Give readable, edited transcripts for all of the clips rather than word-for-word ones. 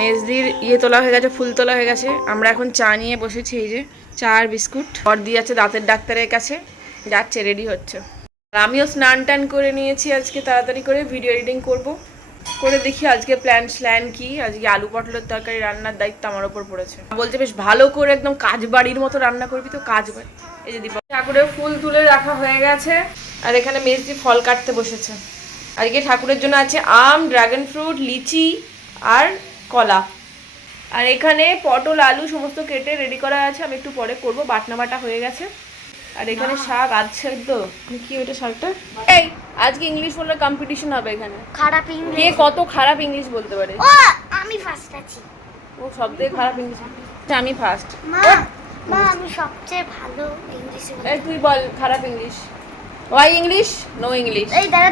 মেজদির ইয়ে তোলা হয়ে গেছে, ফুল তোলা হয়ে গেছে। আমরা এখন চা নিয়ে বসেছি, এই যে চা আর বিস্কুট। বড়দি আছে দাঁতের ডাক্তারের কাছে, যাচ্ছে, রেডি হচ্ছে। আমিও স্নান টান করে নিয়েছি আজকে তাড়াতাড়ি করে, ভিডিও এডিটিং করব। করে দেখি আজকে প্ল্যান কি। আজকে আলু পটলের তরকারি রান্নার দায়িত্ব আমার ওপর পড়েছে। বলছে বেশ ভালো করে একদম কাজ বাড়ির মতো রান্না করবি। তো কাজ বাড়ি, এই যে দীপা ঠাকুরের ফুল তুলে রাখা হয়ে গেছে। আর এখানে মেজদি ফল কাটতে বসেছে। আজকে ঠাকুরের জন্য আছে আম, ড্রাগন ফ্রুট, লিচি আর কলা। আর এখানে পটল আলু সমস্ত কেটে রেডি করা আছে, আমি একটু পরে করব। বাটনা বাটা হয়ে গেছে। আর এখানে শাক আছে তো, কি ওটা শাকটা। এই আজকে ইংলিশ বলার কম্পিটিশন হবে এখানে। খারাপ ইংলিশ, কে কত খারাপ ইংলিশ বলতে পারে। ও আমি ফার্স্ট আছি। ও সবথেকে খারাপ ইংলিশ, আমি ফার্স্ট। মা আমি সবচেয়ে ভালো ইংলিশ বলতে। এই তুই বল খারাপ English. Why English? No English. এই দাঁড়া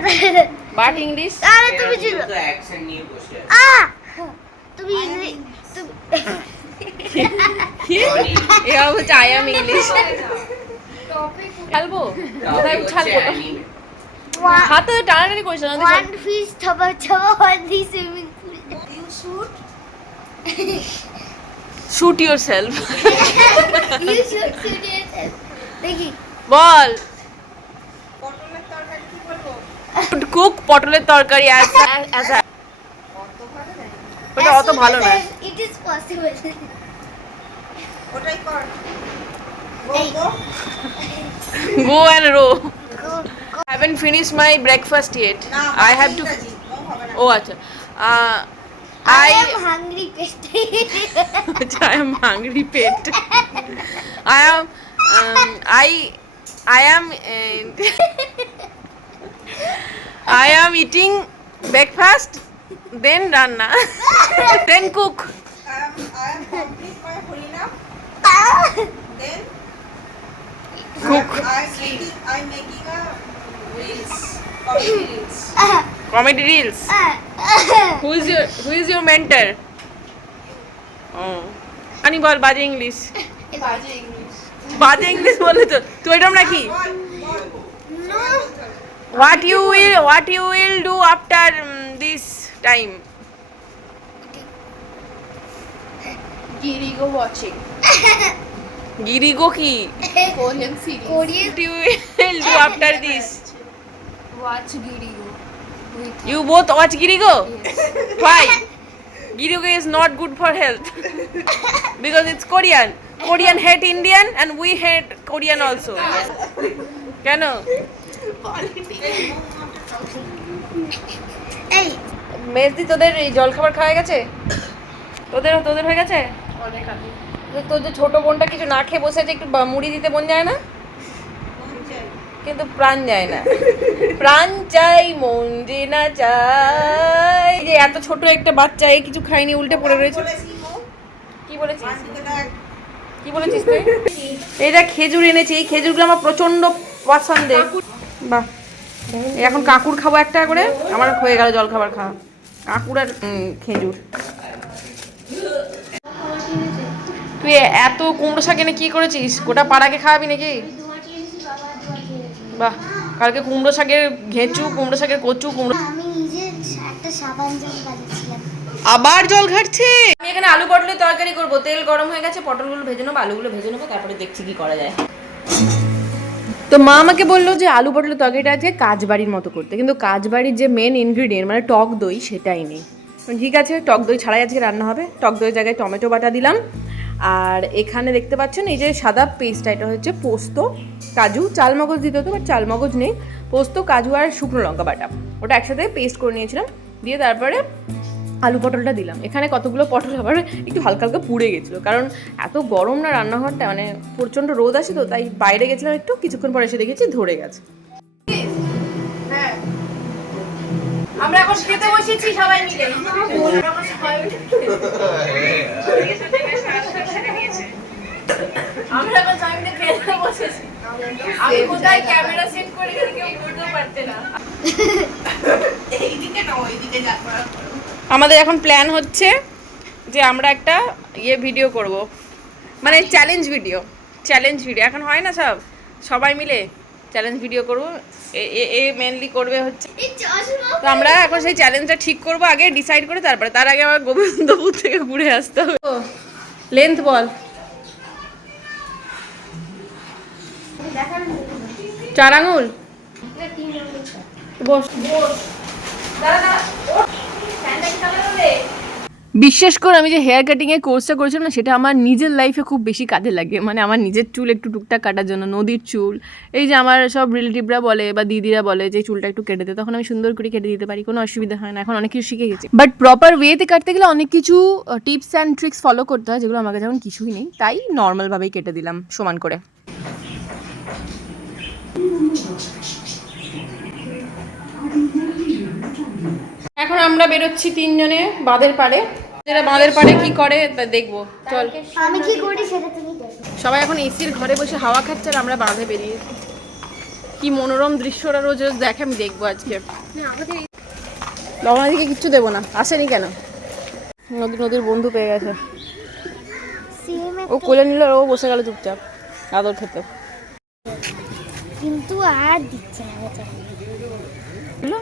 বাট ইংলিশ। আরে তুমি ছিল তো অ্যাকসেন্ট নিয়ে বসে তুমি ইংলিশ এ হচ্ছে আই এম ইংলিশ। খেলবো কোথায় উঠালবো? হাতে টানাটানি করিস না। ওয়ান ফিশ ছবা on the swimming pool. You shoot shoot yourself. You shoot shoot yourself. দেখি বল। কুক পটলের তরকারি ওটা অত ভালো না। It is possible. ওটাই কর। Go and row. I haven't finished my breakfast yet. I have to. Oh, acha. I am hungry pet. I am hungry pet. I am. I am. I am eating breakfast, then ranna, then cook. I am complete my Harina. Then Cook. I'm making a reels. Comedy reels. Who is your mentor? Oh. Ani bol baje English. বাজে English. বাজে English বলে তো তুই এরকম নাকি? No. What you will do after this time? Girigo watching. Girigo ki? Korean series. Korean. What you will do after this? Watch Girigo. You both watch Girigo? Why? Girigo is not good for health. Because it's Korean. Korean hate Indian and we hate Korean also. কেন? এই মেজদি তোদের এই জলখাবার খাওয়া গেছে? তোদের হয়ে গেছে? অনেক আগে। তোর যে ছোট বোনটা কিছু না খেয়ে বসে আছে, একটু মুড়ি দিতে মন যায় না? কিন্তু প্রাণ যায় না। প্রাণ চাই মন যে না চাই। এই যে এত ছোট একটা বাচ্চা এই কিছু খাইনি, উল্টে পড়ে রয়েছে। কি বলেছিস? কি বলেছিস তুই? এই দেখ খেজুর এনেছি, এই খেজুরগুলো আমার প্রচন্ড পছন্দের। বাহ, এখন কাকুর খাবো একটা করে, আমার হয়ে গেল জল খাবার খাওয়া। কাকুর আর খেজুর। তুই এত কুমড়ো শাক এনে কি করেছিস? গোটা পাড়াকে খাওয়াবি নাকি? বাহ, কালকে কুমড়ো শাকের ঘেঁচু, কুমড়ো শাকের কচু, কুমড়ো। আমি নিজে একটা সাবান জল বানিয়েছিলাম। আবার জল ঘাটছে। আমি এখানে আলু পটলের তরকারি করব। তেল গরম হয়ে গেছে, পটলগুলো ভেজে নেবো, আলুগুলো ভেজে নেবো, তারপরে দেখছি কি করা যায়। তো মা আমাকে বললো যে আলু পটলের তরকারিটা আজকে কাজবাড়ির মতো করতে, কিন্তু কাজবাড়ির যে মেন ইনগ্রিডিয়েন্ট মানে টক দই সেটাই নেই। ঠিক আছে, টক দই ছাড়াই আজকে রান্না হবে। টক দইয়ের জায়গায় টমেটো বাটা দিলাম। আর এখানে দেখতে পাচ্ছেন এই যে সাদা পেস্টটা, এটা হচ্ছে পোস্ত, কাজু, চালমগজ দিতে হতো, বাট চালমগজ নেই। পোস্ত, কাজু আর শুকনো লঙ্কা বাটা, ওটা একসাথে পেস্ট করে নিয়েছিলাম। দিয়ে তারপরে আলু পটলটা দিলাম। এখানে কতগুলো পটল আবার একটু হালকা হালকা পুড়ে গেছিলো, কারণ এত গরম না রান্নাঘরটা, মানে প্রচণ্ড রোদ আসে তো, তাই বাইরে গেছিলাম একটু, কিছুক্ষণ পরে এসে দেখেছি ধরে গেছে। আমরা এখন খেতে বসেছি সবাই মিলে। আমরা এখন সবাই মিলে খেতে বসেছি। আমি কোথায় ক্যামেরা সেট করে গেলে কেউ বুঝতেও পারছে না। এইদিকে না ওইদিকে যাবো। আমাদের এখন প্ল্যান হচ্ছে যে আমরা একটা ভিডিও করব, মানে চ্যালেঞ্জ ভিডিও। এখন হয় না সবাই মিলে চ্যালেঞ্জ ভিডিও করবো। এ মেনলি করবে হচ্ছে। এই চশমা তো আমরা এখন সেই চ্যালেঞ্জটা ঠিক করবো আগে, ডিসাইড করে তারপরে। তার আগে আমার গোবিন্দপুর থেকে ঘুরে আসতে হবে। লেন্থ বল। 4 আঙুল। বস। বিশ্বাস করে আমি যে হেয়ার কাটিংয়ের কোর্সটা করেছিলাম না, সেটা আমার নিজের লাইফে খুব বেশি কাজে লাগে। মানে আমার নিজের চুল একটু টুকটাক কাটার জন্য, নদীর চুল, এই যে আমার সব রিলেটিভরা বলে বা দিদিরা বলে যে চুলটা একটু কেটে দে, তখন আমি সুন্দর করে কেটে দিতে পারি, কোনো অসুবিধা হয় না। এখন অনেক কিছু শিখে গেছি, বাট প্রপার ওয়েতে কাটতে গেলে অনেক কিছু টিপস অ্যান্ড ট্রিক্স ফলো করতে হয়, যেগুলো আমার কাছে এখন কিছুই নেই। তাই নর্মালভাবেই কেটে দিলাম সমান করে। এখন আমরা বেরোচ্ছি 3 জনে বাঁধের পাড়ে। যেটা বাঁধের পাড়ে কি করে তা দেখবো, চল। আমি কি করি সেটা তুমি দেখো। সবাই এখন এসির ঘরে বসে হাওয়া খাচ্ছে আর আমরা বাঁধে বেরিয়ে। কি মনোরম দৃশ্যটা রোজ রোজ দেখে, আমি দেখবো আজকে। লবণাদিকে কিচ্ছু দেবো না, আসেনি কেন? নদীর বন্ধু পেয়ে গেছে, ও কোলে নিল, ও বসে গেল চুপচাপ আদর খেতে। কিন্তু আর দিচ্ছে না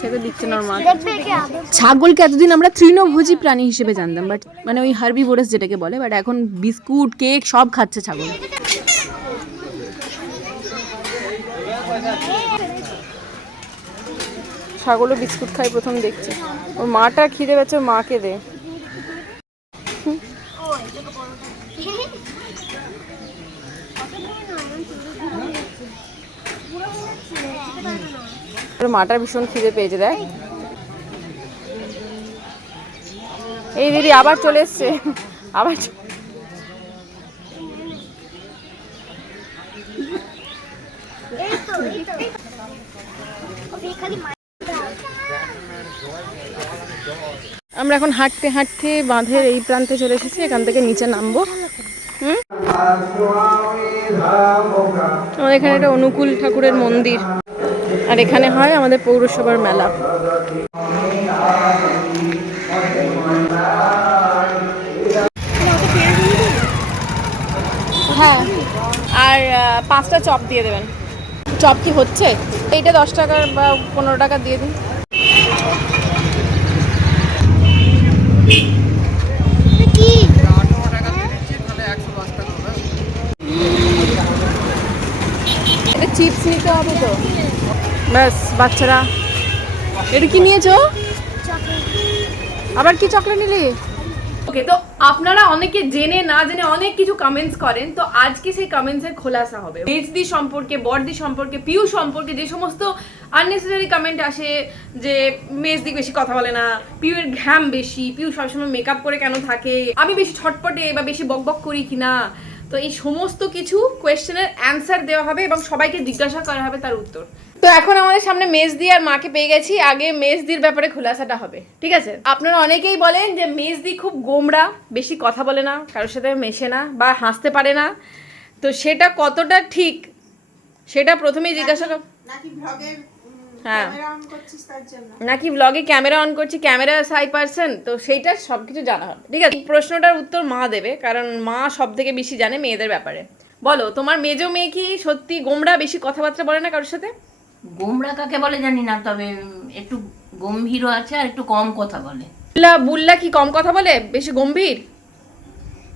খেতে দিচ্ছে না ওর মা। দেখবে কি আদর ছাগলকে এতদিন আমরা তৃণভোজী প্রাণী হিসেবে জানতাম, বাট মানে ওই হার্বিভোরাস যেটাকে বলে, বাট এখন বিস্কুট কেক সব খাচ্ছে ছাগল। ছাগলও বিস্কুট খাই প্রথম দেখছি। ওর মাটা খিদে পেয়েছে, ওর মাকে দে। ওর মাটা ভীষণ খিদে পেয়েছে, দেখ। এই দিদি আবার চলে এসছে, আবার এই তো ওই খালি আমরা এখন হাঁটতে হাঁটতে বাঁধের এই প্রান্তে চলে এসেছি, এখান থেকে নিচে নামবো। আমাদের এখানে একটা অনুকূল ঠাকুরের মন্দির, আর এখানে হয় আমাদের পৌরসভার মেলা। হ্যাঁ, আর 5টা চপ দিয়ে দেবেন। চপ কি হচ্ছে? এইটা 10 টাকার বা 15 টাকা দিয়ে দিন। কি এটা চিপস নিতে হবে তো, ব্যাস। বাচ্চারা এটা কি নিয়েছো? আবার কি চকলেট নিলি? ওকে, তো আপনারা অনেকে জেনে না জেনে অনেক কিছু কমেন্টস করেন, তো আজকে সেই কমেন্টসের খোলাসা হবে। মেজদি সম্পর্কে, বড়দি সম্পর্কে, পিউ সম্পর্কে যে সমস্ত আননেসেসারি কমেন্ট আসে, যে মেজদি বেশি কথা বলে না, পিউয়ের ঘ্যাম বেশি, পিউ সবসময় মেকআপ করে কেন থাকে, আমি বেশি ছটপটে বা বেশি বকবক করি কিনা, তো এই সমস্ত কিছু কোয়েশ্চেনের অ্যান্সার দেওয়া হবে এবং সবাইকে জিজ্ঞাসা করা হবে তার উত্তর। তো এখন আমাদের সামনে মেজদি আর মাকে পেয়ে গেছি, আগে মেজদির ব্যাপারে খোলাসাটা হবে, ঠিক আছে? আপনারা অনেকেই বলেন যে মেজদি খুব গোমড়া, বেশি কথা বলে না, কারোর সাথে মেশে না বা হাসতে পারে না, তো সেটা কতটা ঠিক সেটা প্রথমেই জিজ্ঞাসা কর। নাকি ব্লগের হ্যাঁ, ক্যামেরা অন করছিস তার জন্য? নাকি ব্লগে ক্যামেরা অন করছি, ক্যামেরা সাই পারসন, তো সেইটা সব কিছু জানা হবে, ঠিক আছে? এই প্রশ্নটার উত্তর মা দেবে, কারণ মা সব থেকে বেশি জানে মেয়েদের ব্যাপারে। বলো, তোমার মেজো মেয়ে কি সত্যি গোমড়া, বেশি কথাবার্তা বলে না কারোর সাথে? গোমরা কাকে বলে জানি না, তবে একটু গম্ভীরও আছে আর একটু কম কথা বলে। বুল্লা কি কম কথা বলে, বেশি গম্ভীর?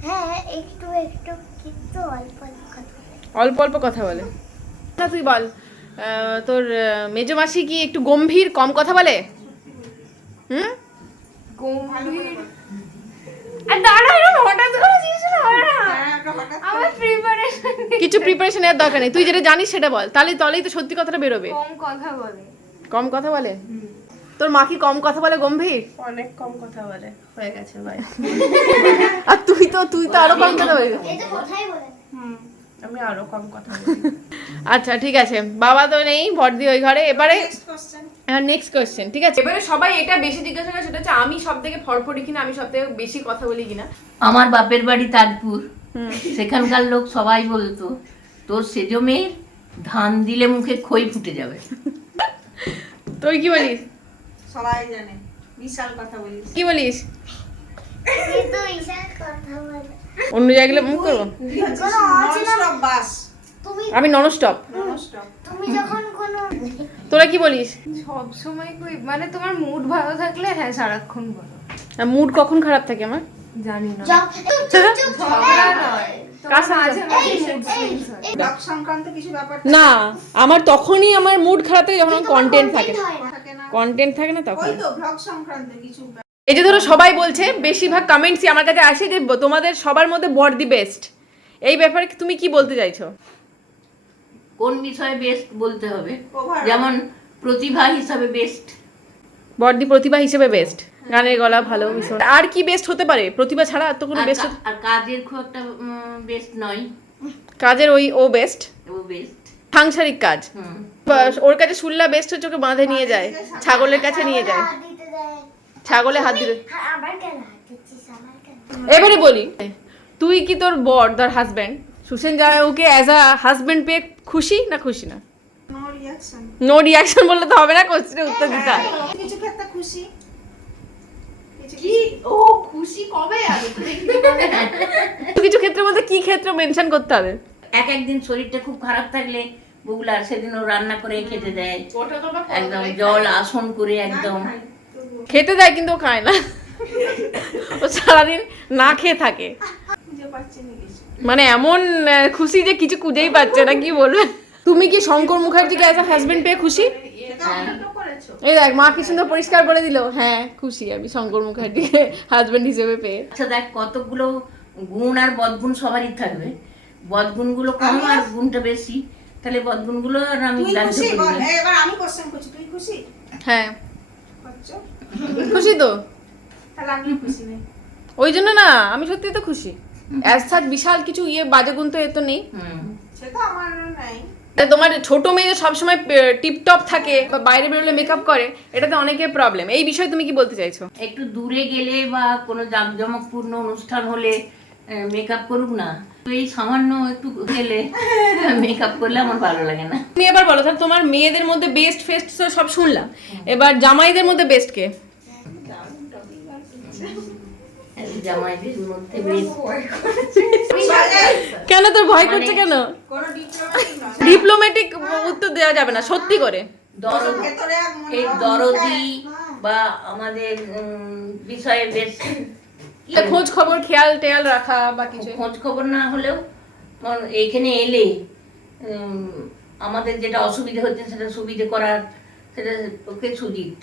হ্যাঁ একটু একটু, কিন্তু অল্প অল্প কথা বলে। অল্প অল্প কথা বলে না? তুই বল, তোর মেজো মাসি কি একটু গম্ভীর, কম কথা বলে? হুম, গম্ভীর। আর দাঁড়া, এরকম হঠাৎ করে জিজ্ঞেস না হয় না। আমার প্রিপারেশন কিছু প্রিপারেশন এর দরকার নেই, তুই যেটা জানিস সেটা বল, তাহলেই তো সত্যি কথাটা বেরোবে। কম কথা বলে। কম কথা বলে? তোর মা কি কম কথা বলে, গম্ভীর? অনেক কম কথা বলে, হয়ে গেছে ভাই। আর তুই তো আরো কম কথা বলিস। এটা কোথায় বলে? আমি আরো কম কথা বলি। আচ্ছা ঠিক আছে, বাবা তো নেই, ভর্তি ওই ঘরে। এবারে নেক্সট কোশ্চেন। নেক্সট কোয়েশ্চেন, ঠিক আছে? এবারে সবাই এটা বেশি জিজ্ঞাসা করে, সেটা হচ্ছে আমি সব থেকে ফড়ফড়ি কিনা, আমি সব থেকে বেশি কথা বলি কিনা। আমার বাপের বাড়ি তাজপুর, সেখানকার লোক সবাই বলতো তোর সেজো মেয়ের ধান দিলে মুখে খই ফুটে যাবে। তুই কি বলিস? সবাই জানে বিশাল কথা বলিস। কি বলিস? কিন্তু ঈশান কথা বলে। অন্য জায়গায় মুখ করবো? কোনো অচেনা সব বাস। তুমি আমি নন স্টপ। তুমি যখন কোনো তোরা কি বলিস? সব সময় কই মানে তোমার মুড ভালো থাকলে হ্যাঁ সারাক্ষণ বলো। মুড কখন খারাপ থাকে আমার? জানি না। ঝগড়া নয়। কার সাথে? মাঝে মাঝে mood swings হয়। ব্লগ সংক্রান্ত কিছু ব্যাপার না, আমার তখনই আমার মুড খারাপ থাকে যখন কন্টেন্ট থাকে। থাকে না, কন্টেন্ট থাকে না তখন। ওই তো ব্লগ সংক্রান্ত কিছু এই যে ধরো সবাই বলছে, বেশিরভাগ কমেন্টসই আমার কাছে আসে যে তোমাদের সবার মধ্যে বর দি বেস্ট। এই ব্যাপারে তুমি কি বলতে চাইছো? কোন বিষয়ে বেস্ট বলতে হবে? Overall. যেমন প্রতিভা হিসাবে বেস্ট। বর্দি প্রতিভা হিসেবে বেস্ট, গানের গলা ভালো ভীষণ। আর কি বেস্ট হতে পারে? প্রতিভা ছাড়া আর তো কোনো বেস্ট। আর কাজের খুব একটা বেস্ট নয়, কাজের ও বেস্ট, ও বেস্ট। সাংসারিক কাজ। ওর কাছে শুনলা বেস্ট হচ্ছে, ওকে বাঁধে নিয়ে যায়, ছাগলের কাছে নিয়ে যায়, হাত দিতে দেয়। ছাগলে হাত দিতে। হ্যাঁ, আবার কেন হাত দিচ্ছিস? আমার কেন? এবারে বলি, তুই কি তোর বর ধর হাজব্যান্ড সুসেন ওকে অ্যাজ আ হাজব্যান্ড পেয়ে খুশি না খুশি না? No reaction. নো রিয়াকশন বললে তো হবে না, কোশ্চেনের উত্তর দিতে হবে। কিছু ক্ষেত্রে খুশি, কিছু কি ও খুশি কবে আর কিছু ক্ষেত্রের মধ্যে কি ক্ষেত্র মেনশন করতে হবে? এক একদিন শরীরটা খুব খারাপ থাকলে বগুলার সেদিন ও রান্না করে খেতে দেয়, একদম জল আসন করে একদম। খেতে দেয় কিন্তু ও খায় না, ও সারাদিন না খেয়ে থাকে। খুঁজে পাচ্ছি না কিছু। মানে এমন খুশি যে কিছু খুঁজেই পাচ্ছে না, কি বলবে। তুমি কি শঙ্কর মুখার্জিকে অ্যাজ আ হাজবেন্ড পেয়ে খুশি? সেটা অনেক তো করেছো। এই দেখ, মা কি সুন্দর পরিষ্কার করে দিল। হ্যাঁ খুশি আমি শঙ্কর মুখার্জিকে হাজবেন্ড হিসেবে পেয়ে। আচ্ছা দেখ, কতগুলো গুণ আর বদগুণ সবারই থাকবে, বদগুণগুলো কম আর গুণটা বেশি, তাহলে বদগুণগুলো আর আমি তুই গ্রাহ্য খুশি করি বল, না। এবার আমি কোশ্চেন করছি, তুই খুশি হ্যাঁ করছো? খুশি তো, তাহলে আমিও খুশি নেই। ওই জন্য না, আমি সত্যি তো খুশি। অ্যাজ সাচ বিশাল কিছু বাজে গুণ তো এ তো নেই। সেটা আমার নাই। তা তোমার ছোট মেয়ে সবসময় টিপটপ থাকে বা বাইরে বেরোলে মেকআপ করে, এটা তো অনেকের প্রবলেম। এই বিষয়ে তুমি কি বলতে চাইছো? একটু দূরে গেলে বা কোনো জাঁকজমকপূর্ণ অনুষ্ঠান হলে মেকআপ করুক না, এই সামান্য একটু গেলে মেকআপ করলে আমার ভালো লাগে না। তুমি এবার বলো, তাহলে তোমার মেয়েদের মধ্যে বেস্ট ফেস্ট তো সব শুনলাম, এবার জামাইদের মধ্যে বেস্ট কে? জামাইদের মধ্যে বেশ কেন তোর ভয় করছে কেন? কোনো ডিপ্লোম্যাটিক নয়। ডিপ্লোম্যাটিক উত্তর দেওয়া যাবে না, সত্যি করে। দরদ, ভেতরে এক মনে এই দরদি বা আমাদের বিষয়ে বেশ খোঁজ খবর খেয়াল টেয়াল রাখা বা কিছু। খোঁজ খবর না হলেও এইখানে এলে আমাদের যেটা অসুবিধা হচ্ছে সেটা সুবিধে করার, সেটা ওকে সুজিত।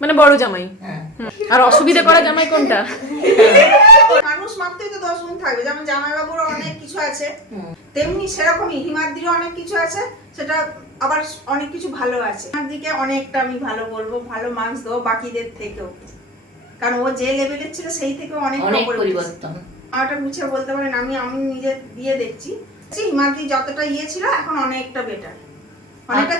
মানে বড় জামাই। হ্যাঁ, আর অসুবিধা করা জামাই কোনটা? মানুষ মাপতেই তো 10 গুণ থাকবে। যেমন জামাইবাবুর অনেক কিছু আছে, হুম। তেমনি সেরকমই হিমাদ্রিরও অনেক কিছু আছে, সেটা আবার অনেক কিছু ভালো আছে। হিমাদ্রিকে অনেকটা আমি ভালো বলবো, ভালো মার্কস দেবো বাকিদের থেকেও, কারণ ও যে লেভেলের ছিল সেই থেকে অনেক অনেক উপরে উঠেছে। পরিবর্তন। আমারটা গুছিয়ে বলতে পারেন, আমি নিজে দিয়ে দেখছি হিমাদ্রি যতটা ছিল এখন অনেকটা বেটার, অনেকটা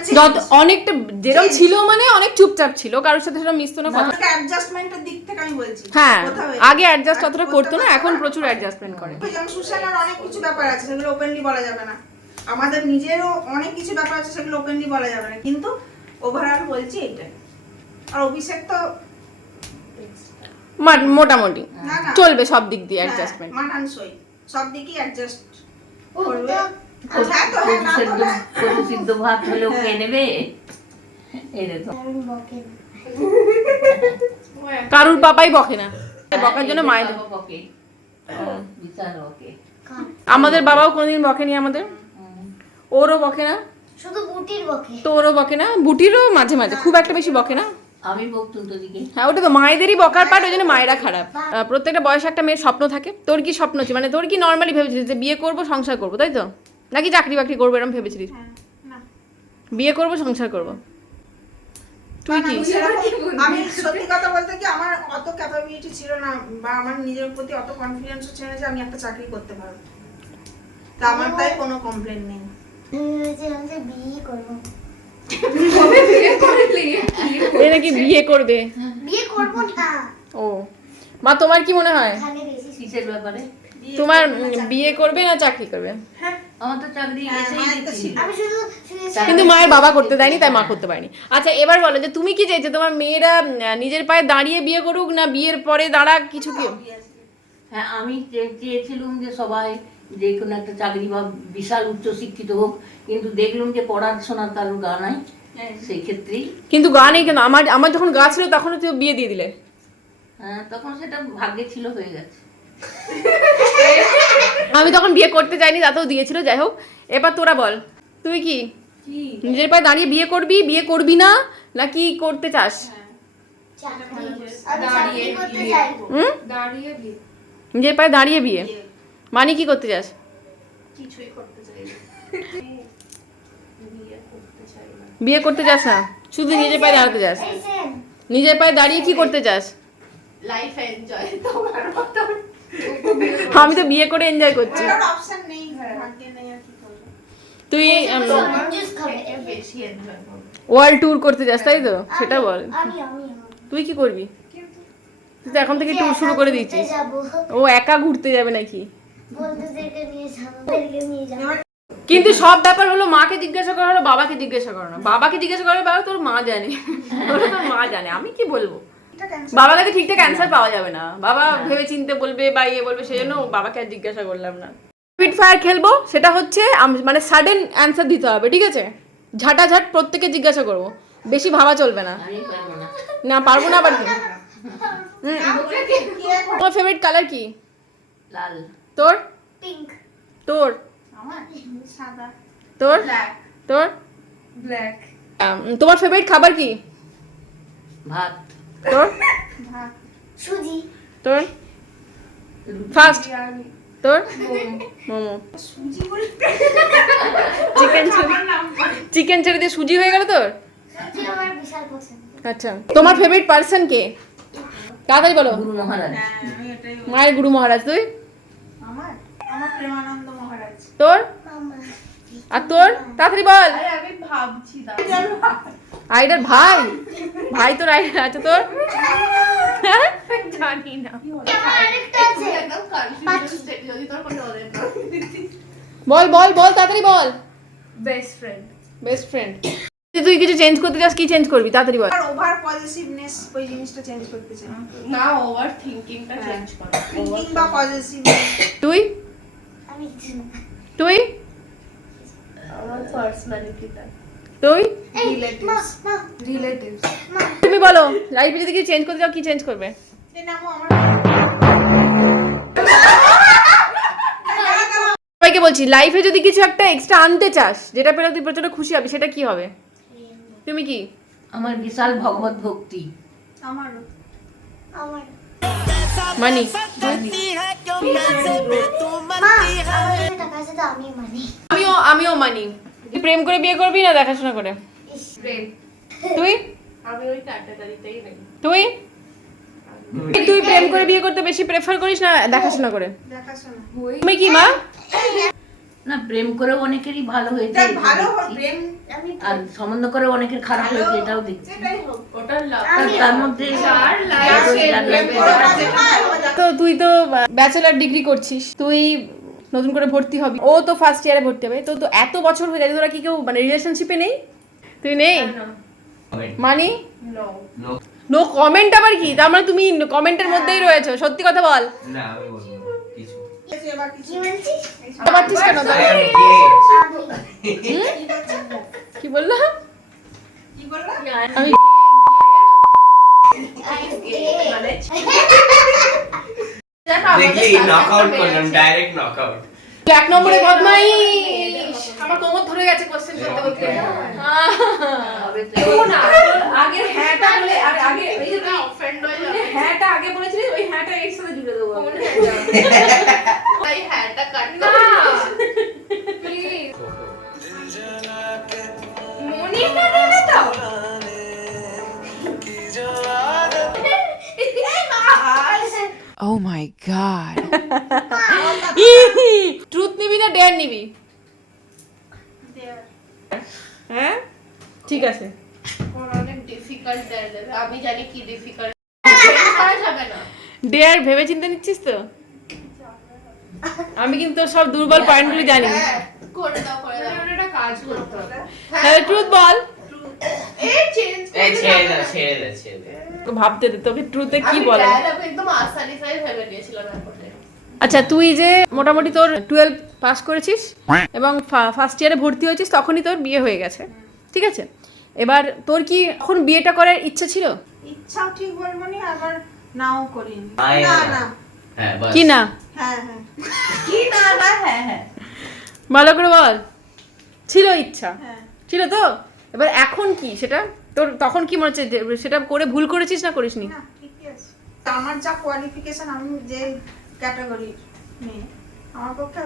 অনেকটা যেরকম ছিল, মানে অনেক চুপচাপ ছিল, কারোর সাথে সেটা মিশতো না, কথা। অ্যাডজাস্টমেন্টের দিক থেকে আমি বলছি। হ্যাঁ, কোথাও আগে অ্যাডজাস্ট অতটা করতো না, এখন প্রচুর অ্যাডজাস্টমেন্ট করে। যেমন সুশালার অনেক কিছু ব্যাপার আছে সেগুলো ওপেনলি বলা যাবে না, আমাদের নিজেরও অনেক কিছু ব্যাপার আছে সেগুলো ওপেনলি বলা যাবে না, কিন্তু ওভারঅল বলছি এইটাই। আর অভিষেক তো মোটামুটি না না চলবে সব দিক দিয়ে অ্যাডজাস্টমেন্ট। মানানসই, সব দিকই অ্যাডজাস্ট ও করবে। তো হ্যাঁ তো হ্যাঁ, না তো না। কচু সিদ্ধ ভাত হলেও খেয়ে নেবে এরকম। আমি বকে না। কারুর বাবাই বকে না, বকার জন্য মায়ের। বাবা বকে, বিচার বকে। কার? আমাদের বাবাও কোনোদিন বকেনি আমাদের, ওরও বকে না, শুধু বুটির বকে। তো ওরও বকে না, বুটিরও মাঝে মাঝে, খুব একটা বেশি বকে না। আমি বকতুম তো দিকে। হ্যাঁ, ওটা তো মায়েদেরই বকার পার্ট, ওই জন্য মায়েরা খারাপ। প্রত্যেকটা বয়সে একটা মেয়ের স্বপ্ন থাকে। তোর কি স্বপ্ন ছিল, মানে তোর কি নর্মালি ভেবেছিলিস যে বিয়ে করবো সংসার করবো, তাই তো? নাকি চাকরি বাকরি করবো এরকম ভেবেছিলিস? হ্যাঁ, না। বিয়ে করবো সংসার করবো, তুই কি? আমি সত্যি কথা বলতে কি আমার অত ক্যাপাবিলিটি ছিল না, বা আমার নিজের প্রতি অত কনফিডেন্স ছিল না যে আমি একটা চাকরি করতে পারবো, তা আমার তাই কোনো কমপ্লেন নেই। আমি ভেবেছিলাম যে বিয়ে করবো। এ নাকি বিয়ে করবে। বিয়ে করবো না। ও মা, তোমার কি মনে হয়, এখানে বেশি কিসের ব্যাপারে? তোমার বিয়ে করবে না চাকরি করবে? আমার তো চাকরি এসেই মায়ের তো দিচ্ছি। ছিল। আমি শুধু কিন্তু মায়ের বাবা করতে দেয়নি, তাই মা করতে পারেনি। আচ্ছা এবার বলো যে তুমি কি চাইছো, তোমার মেয়েরা নিজের পায়ে দাঁড়িয়ে বিয়ে করুক, না বিয়ের পরে দাঁড়াক, কিছু কি? হ্যাঁ, আমি চেয়েছিলাম যে সবাই যে কোনো একটা চাকরি বা বিশাল উচ্চশিক্ষিত হোক, কিন্তু দেখলাম যে পড়াশোনার কারোর গা নাই, সেই ক্ষেত্রেই কিন্তু গা নেই কেন? আমার যখন গা ছিল তখনও তুই বিয়ে দিয়ে দিলে। তখন সেটা ভাগ্যে ছিল, হয়ে গেছে। আমি তখন বিয়ে করতে চাইনি, তাতেও দিয়েছিল। যাই হোক, এবার তোরা বল, তুই কি নিজের পায়ে দাঁড়িয়ে বিয়ে করবি, বিয়ে করবি না, নাকি করতে চাস? আমি চাকরি করতে চাই। দাঁড়িয়ে বিয়ে। নিজের পায়ে দাঁড়িয়ে বিয়ে মানে কি করতে চাস? কিছুই করতে চাই না। বিয়ে করতে চাস না, শুধু নিজের পায়ে দাঁড়াতে চাস? এই সেন, নিজের পায়ে দাঁড়িয়ে কি করতে চাস? লাইফ এনজয় তোমার মতো। আমি তো বিয়ে করে এনজয় করছি। ওটার অপশন নেই, ভাগ্যে নেই, আর কি করব। তুই জুস খাবে। বেশি এনজয় করব। ওয়ার্ল্ড ট্যুর করতে চাস, তাই তো? সেটা বল, আমি তুই কি করবি? তুই তো এখন থেকে ট্যুর শুরু করে দিচ্ছিস। যাবো, ও একা ঘুরতে যাবে নাকি? বন্ধুদেরকে নিয়ে যাবো, ওদেরকে নিয়ে যাবো। কিন্তু সব ব্যাপার হলো মাকে জিজ্ঞাসা করা হলো, বাবাকে জিজ্ঞাসা করো না। বাবাকে জিজ্ঞাসা করে বাবা তোর মা জানে, তোর মা জানে, আমি কি বলবো? বাবার কাছে ঠিকঠাক অ্যান্সার পাওয়া যাবে না, বাবা ভেবে চিনতে বলবে বা ইয়ে বলবে, সেই জন্য বাবাকে আর জিজ্ঞাসা করলাম না। স্পিড ফায়ার খেলবো, সেটা হচ্ছে মানে সাডেন অ্যান্সার দিতে হবে, ঠিক আছে? ঝাঁটাঝাট প্রত্যেকে জিজ্ঞাসা করবো, বেশি ভাবা চলবে না। আমি পারবো না। না পারবো না আবার কি? তোমার ফেভারিট কালার কি? লাল। তোর? পিঙ্ক। তোর? আমার সাদা। তোর? ব্ল্যাক। তোর? ব্ল্যাক। তোমার ফেভারিট খাবার কি? ভাত। তোর? ভাত। সুজি। তোর? ফার্স্ট বিরিয়ানি। তোর? মোমো। সুজি বলে চিকেন চিকেন ছেড়ে দিয়ে সুজি হয়ে গেল তোর? সুজি আমার বিশাল পছন্দ। আচ্ছা, তোমার ফেভারিট পার্সন কে? তাড়াতাড়ি বলো। গুরু মহারাজ। হ্যাঁ, আমি এটাই বলি। মায়ের গুরু মহারাজ। তুই? আমার আমার প্রেমানন্দ মহারাজ। তোর? মামা। আর তোর? তাড়াতাড়ি বল। আরে আমি ভাবছি দাঁড়া। আইডার ভাই? ভাই তোর আইডার আছে তোর? জানি না। আমার আরেকটা আছে। একদম কনফিউজ যদি তোর কোনো ওদের না। বল বল বল, তাড়াতাড়ি বল। Best friend. Best friend. তুই কিছু চেঞ্জ করতে চাস, কি চেঞ্জ করবি? তাড়াতাড়ি বল। আর ওভার পজিটিভনেস, ওই জিনিসটা চেঞ্জ করতে চাই। না, ওভার থিংকিংটা চেঞ্জ কর। থিংকিং বা পজিটিভনেস। তুই? আমি কিছু না। তুই? আমার পার্সোনালিটিটা। তুই? এই, মা, মা, রিলেটিভস। মা। তুমি বলো, লাইফে যদি কিছু চেঞ্জ করতে চাও, কি চেঞ্জ করবে? এই নামও আমার সবাইকে বলছি, লাইফে যদি কিছু একটা এক্সট্রা আনতে চাস, যেটা পেলে তুই প্রচন্ড খুশি হবি, সেটা কি হবে? তুমি কি? আমার বিশাল ভগবত ভক্তি। আমারও। আমার। মানি? মা, আমার কাছে টাকা আছে তো আমি মানি। আমিও মানি। তুই প্রেম করে বিয়ে করবি না দেখাশোনা করে? ইস, প্রেম। তুই? আমি ওই ক্যাটাগরিতেই নেই। তুই? তুই প্রেম করে বিয়ে করতে বেশি প্রেফার করিস না দেখাশোনা করে? দেখাশোনা। ওই তুমি কি মা? না, প্রেম করেও অনেকেরই ভালো হয়েছে, যাক, ভালো হোক, দেখছি। প্রেম আমি আর সম্বন্ধ করে অনেকের খারাপ ভালো হয়েছে, এটাও দেখছি। যেটাই হোক। ওটার লাভ। তার মধ্যে যার life যার সে যার প্রেম life করে যার আছে। life। তো তুই তো ব্যাচেলার ডিগ্রি করছিস, তুই নতুন করে ভর্তি হবি, ও তো ফার্স্ট ইয়ারে ভর্তি হবে, তো তো এত বছর হয়ে গেছে, তোরা কি কেউ মানে রিলেশনশিপে নেই? তুই নেই? মানি? নো। নো কমেন্ট আবার কি? তার মানে তুমি কমেন্টের মধ্যেই রয়েছো, সত্যি কথা বল। না আমি বলবো না, কিছু এবার কিছু কি বলছিস? বুঝতে পারছিস কেন তো? I am gay. কি বললো? কি বললা? আমি দেখলি নকআউট করলাম, ডাইরেক্ট নকআউট। এক নম্বরে বদমাই। আমার কোমর ধরে গেছে কোশ্চেন করতে করতে। দেখো না, আগের হ্যাঁটা বলে আর আগে এই যে তুই অফেন্ড হয়ে যাবে। হ্যাঁটা আগে বলেছিলি, ওই হ্যাঁটা এর সাথে জুড়ে দেবো। কোন ভাই হ্যাঁটা কাট না। প্লিজ। মনি না না তো। Oh my god. ট্রুথ নিবি না ডেয়ার নিবি? হ্যাঁ ঠিক আছে। ওর অনেক ডিফিকাল্ট দেয় দেবে। আমি জানি কি ডিফিকাল্ট। করা যাবে না। ডেয়ার ভেবে চিন্তে নিচ্ছিস তো? আমি কিন্তু তোর সব দুর্বল পয়েন্টগুলো জানি। হ্যাঁ, করে দাও করে দাও। এটা কাজ করতে হবে। হ্যাঁ ট্রুথ বল। এই চেঞ্জ এই ছেড়ে দাও, ছেড়ে দাও, ছেড়ে দাও। ভাবতে দে তোকে ট্রুথে কি বলে। আমি ডায়লগ একদম আসানি সাই ভেবে নিয়েছিলাম এখন। আচ্ছা, তুই যে মোটামুটি তোর 12 পাস করেছিস এবং ফার্স্ট ইয়ারে ভর্তি হয়েছিস, তখনই তোর বিয়ে হয়ে গেছে, ঠিক আছে? এবার তোর কি এখন বিয়েটা করার ইচ্ছা ছিল? ইচ্ছাও ঠিক বলবো না, আবার নাও করিনি। আয় না না। না, হ্যাঁ বাস। কি না? হ্যাঁ হ্যাঁ, কি না না, হ্যাঁ হ্যাঁ। ভালো করে বল। ছিল ইচ্ছা, হ্যাঁ। ছিল তো? এবার এখন কি সেটা তোর, তখন কি মনে হচ্ছে যে সেটা করে ভুল করেছিস না করিসনি? না ঠিকই আছে। আমার যা কোয়ালিফিকেশন, আমি যে ক্যাটাগরির মেয়ে, আমার পক্ষে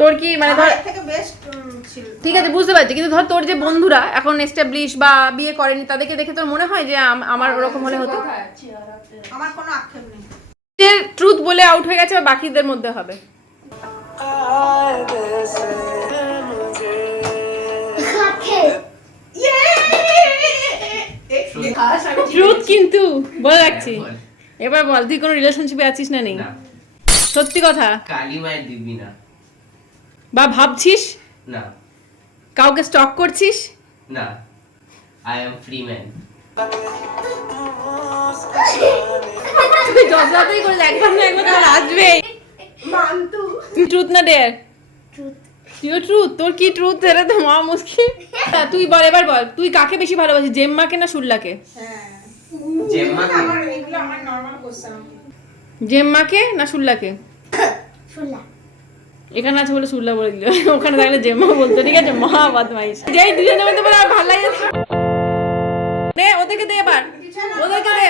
তোর কি মানে ধর, আমার থেকে বেস্ট ছিল। ঠিক আছে বুঝতে পারছি, কিন্তু ধর তোর যে বন্ধুরা এখন এস্টাবলিশ বা বিয়ে করেনি, তাদেরকে দেখে তোর মনে হয় যে আমার ওরকম হলে হতো? আমার কোনো আক্ষেপ নেই। যে ট্রুথ বলে আউট হয়ে গেছে, বাকিদের মধ্যে হবে। ট্রুথ কিন্তু বলে রাখছি। বল। এবার বল, তুই কোনো রিলেশনশিপে আছিস না নেই? না। সত্যি কথা, কালী মায়ের দিবি না। বা ভাবছিস? না কাউকে স্টক করছিস? না, আই এম ফ্রি ম্যান। তুই যতই করে একবার না একবার তোর আসবে। মান্তু ট্রুথ না ডেয়ার? তুইও ট্রুথ। তোর কি ট্রুথ, এটা তো মহা মুশকিল। তুই বল, এবার বল, তুই কাকে বেশি ভালোবাসিস, জেম্মাকে না শুল্লাকে? হ্যাঁ, জেম্মা আমার এগুলো আমার নরমাল কোশ্চেন। জেম্মাকে না শুল্লাকে? শুনলাম এখানে আছে বলে শুল্লা বলে দিল, ওখানে থাকলে জেম্মা বলতো, ঠিক আছে? মহা বদমাইশ। যেই দুজনের মধ্যে বলে আর ভালো লাগে দে, ওদেরকে দে, এবার ওদেরকে দে।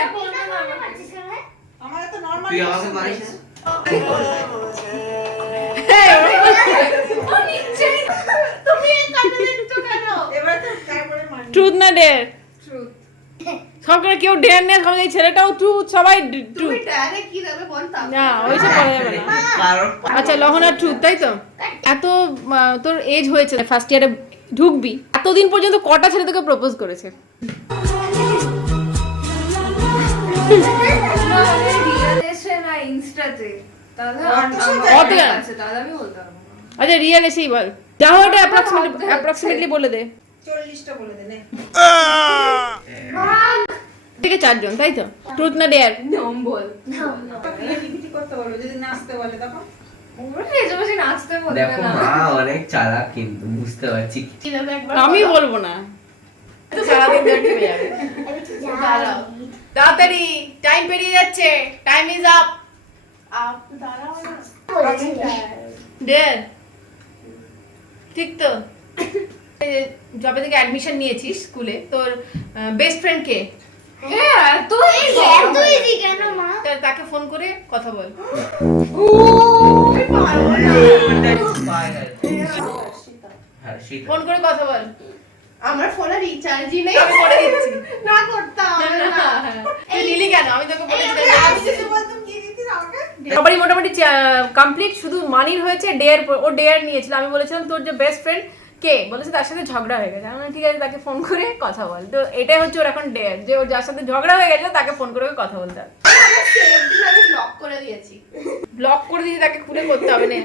আমার তো নরমাল। তুই আমাকে মারিস না? এবার তো তারপরে মানি। ট্রুথ না ডেয়ার? ট্রুথ। সব করে কেউ ডেয়ার নেয়, সবাই এই ছেলেটাও ট্রুথ, সবাই ট্রুথ। ডাইরেক্ট কি দেবে বল তা না, ওইসব করা যাবে না। কারণ আচ্ছা, লহনার ট্রুথ, তাই তো? এত তোর এজ হয়েছে, ফার্স্ট ইয়ারে ঢুকবি, এতদিন পর্যন্ত কটা ছেলে তোকে প্রপোজ করেছে? আচ্ছা, রিয়েল এসেই বল, যা হোক এটা অ্যাপ্রক্সিমেটলি বলে দে। 40টা বলে দে নে। থেকে 4 জন, তাই তো? ট্রুথ না ডেয়ার? ক্রিয়েটিভিটি করতে বলো, যদি নাচতে বলে তখন দেখো মা অনেক চালাক, কিন্তু বুঝতে পারছি। কি দেবে একবার আমি বলবো না, তো সারাদিন ধরে টিপে যাবে। দাঁড়াও তাড়াতাড়ি, টাইম পেরিয়ে যাচ্ছে, টাইম ইজ আপ। আপ দাঁড়াও না ডেয়ার, ঠিক তো? যবে থেকে অ্যাডমিশন নিয়েছিস স্কুলে, তোর বেস্ট ফ্রেন্ড কে? কেন মা? তাকে ফোন করে কথা বল। হ্যাঁ সেটা। ফোন করে কথা বল। আমার ফোনে রিচার্জই নেই আমি করে দিচ্ছি। না করতাম না তুই নিলি কেন? আমি তোকে বলেছিলাম। আমি যদি বলতাম কি দিতিস আমাকে? সবারই মোটামুটি কমপ্লিট, শুধু মানির হয়েছে ডেয়ার। ও ডেয়ার নিয়েছিল, আমি বলেছিলাম তোর যে বেস্ট ফ্রেন্ড কে, বলেছে তার সাথে ঝগড়া হয়ে গেছে। আমি বললাম, ঠিক আছে, তাকে ফোন করে কথা বল। তো এটাই হচ্ছে ওর এখন ডেয়ার, যে ওর যার সাথে ঝগড়া হয়ে গেছে তাকে ফোন করে কথা বলতে হবে। আমি ব্লক করে দিয়েছি ব্লক করে দিয়েছি, তাকে খুলে করতে হবে না।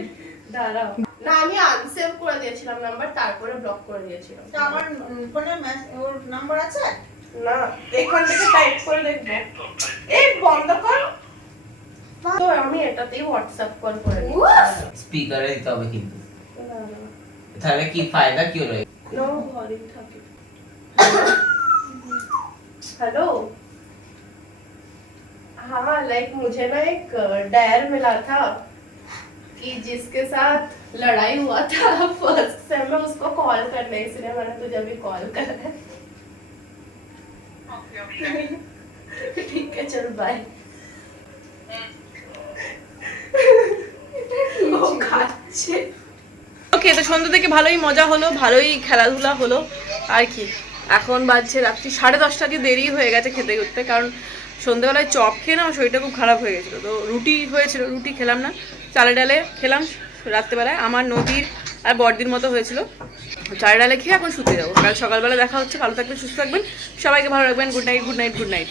দাঁড়াও না, আমি আনসেভ করে দিয়েছিলাম নাম্বার, তারপরে ব্লক করে দিয়েছিলাম। তা আমার ফোনে ওর নাম্বার আছে? না, এখান থেকে টাইপ করে দেখবো। এই বন্ধ কর তো, আমি এটাতেই হোয়াটসঅ্যাপ কল করে দিয়েছি। স্পিকারে দিতে হবে কিন্তু, তাহলে কি ফায়দা কি হলো? नो घरेই থাকে। हेलो हाँ, लाइक मुझे ना एक डायर मिला था कि जिसके साथ लड़ाई हुआ था फर्स्ट सेम में, उसको कॉल करना है, इसलिए मैंने तुझे अभी कॉल करा है। ठीक है, चल बाय। ও খাচ্ছে। ওকে, তো সন্ধ্যা থেকে ভালোই মজা হলো, ভালোই খেলাধুলা হলো। আর কি, এখন বাজছে রাত্রি 10:30, দিয়ে দেরি হয়ে গেছে খেতে করতে, কারণ সন্ধ্যেবেলায় চপ খেয়ে না আমার শরীরটা খুব খারাপ হয়ে গেছিলো। তো রুটি হয়েছিল, রুটি খেলাম না, চালে ডালে খেলাম রাত্রেবেলায়। আমার নদীর আর বড়দির মতো হয়েছিল। চালে ডালে খেয়ে এখন শুতে যাবো। কাল সকালবেলা দেখা হচ্ছে। ভালো থাকবেন, সুস্থ থাকবেন, সবাইকে ভালো রাখবেন। Good night, good night, good night.